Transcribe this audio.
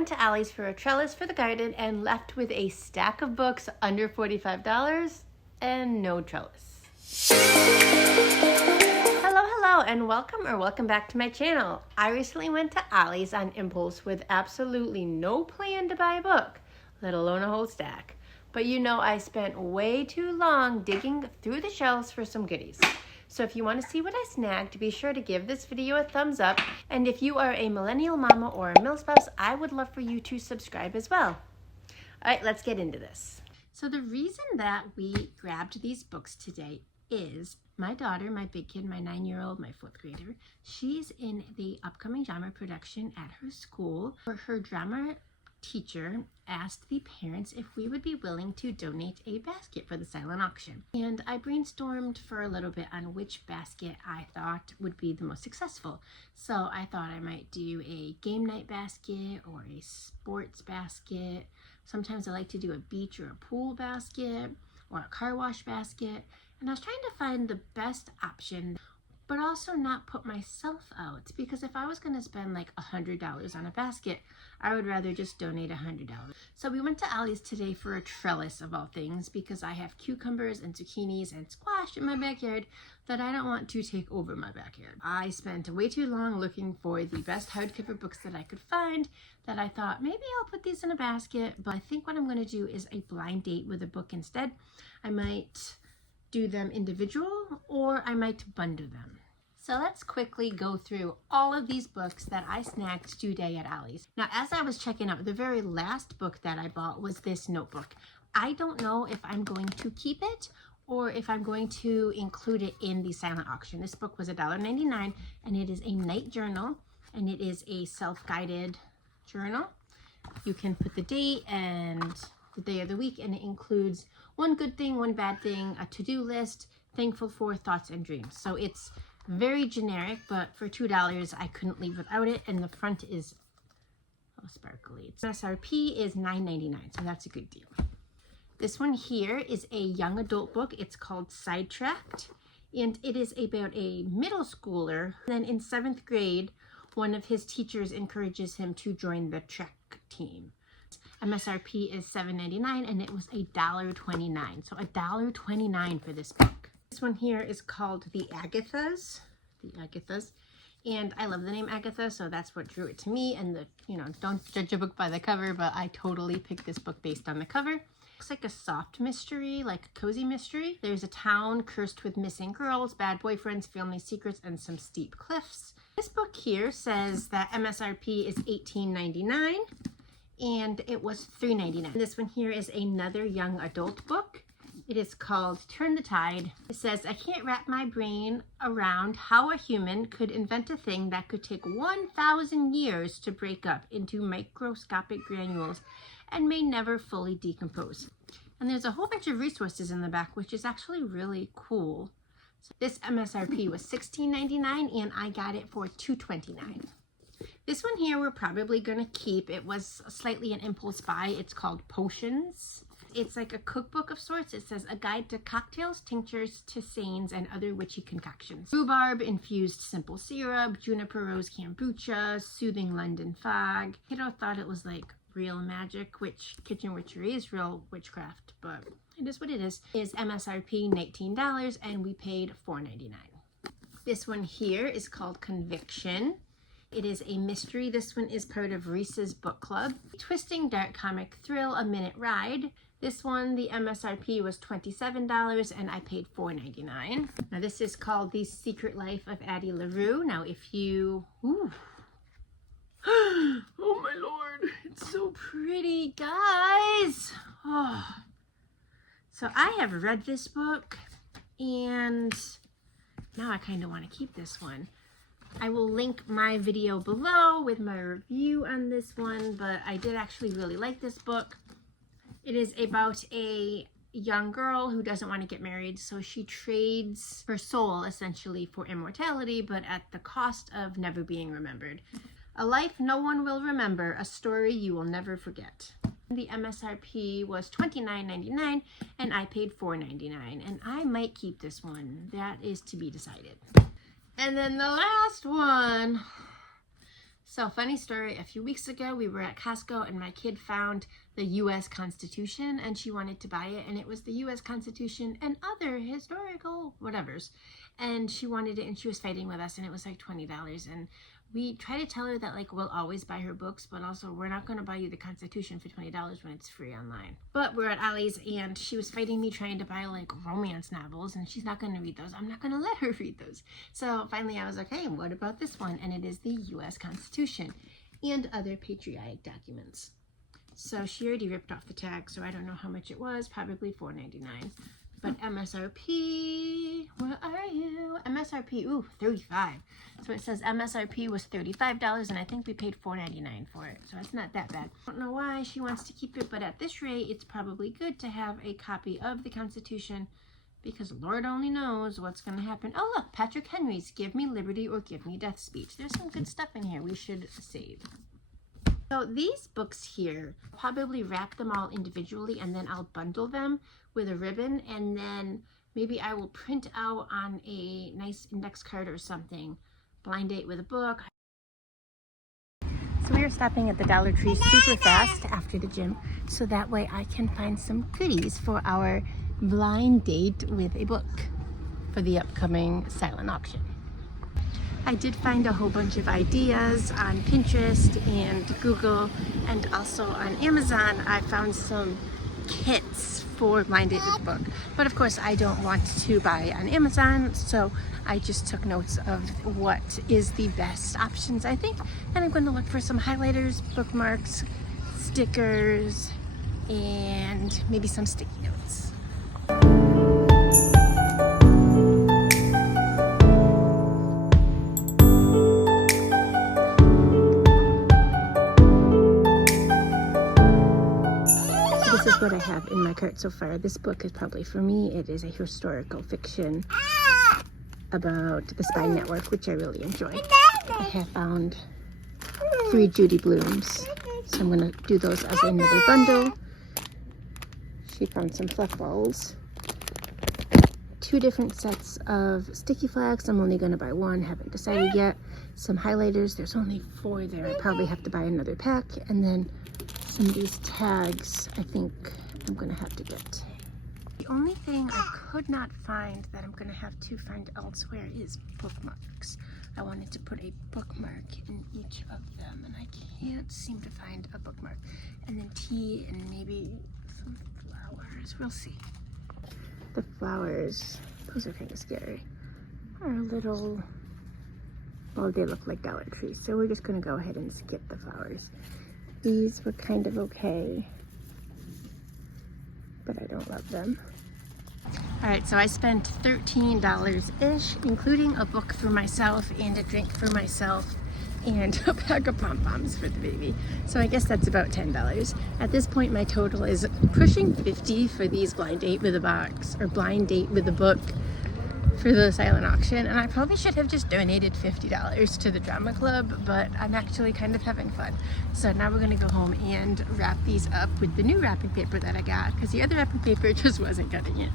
went to Ollie's for a trellis for the garden and left with a stack of books under $45 and no trellis. Hello, and welcome back to my channel. I recently went to Ollie's on impulse with absolutely no plan to buy a book, let alone a whole stack. But you know I spent way too long digging through the shelves for some goodies. So if you want to see what I snagged, be sure to give this video a thumbs up. And if you are a millennial mama or a milspouse, I would love for you to subscribe as well. All right, let's get into this. So the reason that we grabbed these books today is my daughter, my big kid, my 9-year-old, my 4th grader, she's in the upcoming drama production at her school. Her drama teacher asked the parents if we would be willing to donate a basket for the silent auction. And I brainstormed for a little bit on which basket I thought would be the most successful. So I thought I might do a game night basket or a sports basket. Sometimes I like to do a beach or a pool basket or a car wash basket. And I was trying to find the best option, but also not put myself out, because if I was going to spend like $100 on a basket, I would rather just donate $100. So we went to Ollie's today for a trellis of all things, because I have cucumbers and zucchinis and squash in my backyard that I don't want to take over my backyard. I spent way too long looking for the best hardcover books that I could find, that I thought maybe I'll put these in a basket, but I think what I'm going to do is a blind date with a book instead. I might do them individual, or I might bundle them. So let's quickly go through all of these books that I snagged today at Ollie's. Now, as I was checking out, the very last book that I bought was this notebook. I don't know if I'm going to keep it or if I'm going to include it in the silent auction. This book was $1.99, and it is a night journal, and it is a self-guided journal. You can put the date and the day of the week, and it includes one good thing, one bad thing, a to-do list, thankful for, thoughts, and dreams. So it's very generic, but for $2 I couldn't leave without it. And the front is sparkly. Its MSRP is $9.99, so that's a good deal. This one here is a young adult book. It's called Sidetracked, and it is about a middle schooler. Then in 7th grade, one of his teachers encourages him to join the track team. MSRP is $7.99, and it was $1.29, so $1.29 for this book. This one here is called The Agathas, and I love the name Agatha, so that's what drew it to me. And don't judge a book by the cover, but I totally picked this book based on the cover. Looks like a soft mystery, like a cozy mystery. There's a town cursed with missing girls, bad boyfriends, family secrets, and some steep cliffs. This book here says that MSRP is $18.99, and it was $3.99. This one here is another young adult book. It is called Turn the Tide. It says, I can't wrap my brain around how a human could invent a thing that could take 1,000 years to break up into microscopic granules and may never fully decompose. And there's a whole bunch of resources in the back, which is actually really cool. So this MSRP was $16.99, and I got it for $2.29. This one here we're probably going to keep. It was slightly an impulse buy. It's called Potions. It's like a cookbook of sorts. It says, a guide to cocktails, tinctures, tisanes, and other witchy concoctions. Rhubarb infused simple syrup, juniper rose kombucha, soothing London fog. Kiddo thought it was like real magic, which kitchen witchery is real witchcraft, but it is what it is. Is MSRP $19, and we paid $4.99. This one here is called Conviction. It is a mystery. This one is part of Reese's Book Club. Twisting dark comic thrill, a minute ride. This one, the MSRP was $27, and I paid $4.99. Now this is called The Secret Life of Addie LaRue. Now if you, oh my Lord, it's so pretty, guys. Oh. So I have read this book, and now I kind of want to keep this one. I will link my video below with my review on this one, but I did actually really like this book. It is about a young girl who doesn't want to get married, so she trades her soul essentially for immortality, but at the cost of never being remembered. A life no one will remember, a story you will never forget. The MSRP was $29.99, and I paid $4.99, and I might keep this one. That is to be decided. And then the last one, So, funny story, a few weeks ago we were at Costco and my kid found the U.S. Constitution and she wanted to buy it, and it was the U.S. Constitution and other historical whatevers, and she wanted it and she was fighting with us, and it was like $20, and we try to tell her that like we'll always buy her books, but also we're not going to buy you the Constitution for $20 when it's free online. But we're at Ollie's and she was fighting me trying to buy like romance novels, and she's not going to read those. I'm not going to let her read those. So finally I was like, hey, what about this one? And it is the U.S. Constitution and other patriotic documents. So she already ripped off the tag, so I don't know how much it was, probably $4.99. But MSRP, where are you? MSRP, ooh, $35. So it says MSRP was $35, and I think we paid $4.99 for it. So it's not that bad. I don't know why she wants to keep it, but at this rate, it's probably good to have a copy of the Constitution, because Lord only knows what's going to happen. Oh, look, Patrick Henry's Give Me Liberty or Give Me Death speech. There's some good stuff in here we should save. So these books here, I'll probably wrap them all individually, and then I'll bundle them with a ribbon, and then maybe I will print out on a nice index card or something, blind date with a book. So we are stopping at the Dollar Tree super fast after the gym, so that way I can find some goodies for our blind date with a book for the upcoming silent auction. I did find a whole bunch of ideas on Pinterest and Google, and also on Amazon. I found some kits for blind date with book, but of course I don't want to buy on Amazon, so I just took notes of what is the best options, I think, and I'm going to look for some highlighters, bookmarks, stickers, and maybe some sticky notes. This is what I have in my cart so far. This book is probably for me. It is a historical fiction about the spy network, which I really enjoy. I have found 3 Judy Blooms, so I'm going to do those as another bundle. She found some fluff balls, 2 different sets of sticky flags. I'm only going to buy 1, haven't decided yet. Some highlighters, there's only 4 there. I probably have to buy another pack, and then some of these tags I think I'm gonna have to get. The only thing I could not find that I'm gonna have to find elsewhere is bookmarks. I wanted to put a bookmark in each of them, and I can't seem to find a bookmark. And then tea and maybe some flowers. We'll see. The flowers, those are kind of scary, are a little, well, they look like Dollar Tree, so we're just gonna go ahead and skip the flowers. These were kind of okay, but I don't love them. Alright, so I spent $13-ish, including a book for myself and a drink for myself and a pack of pom-poms for the baby. So I guess that's about $10. At this point, my total is pushing $50 for these blind date with a box, or blind date with a book for the silent auction, and I probably should have just donated $50 to the drama club, but I'm actually kind of having fun. So now we're gonna go home and wrap these up with the new wrapping paper that I got, because the other wrapping paper just wasn't cutting it.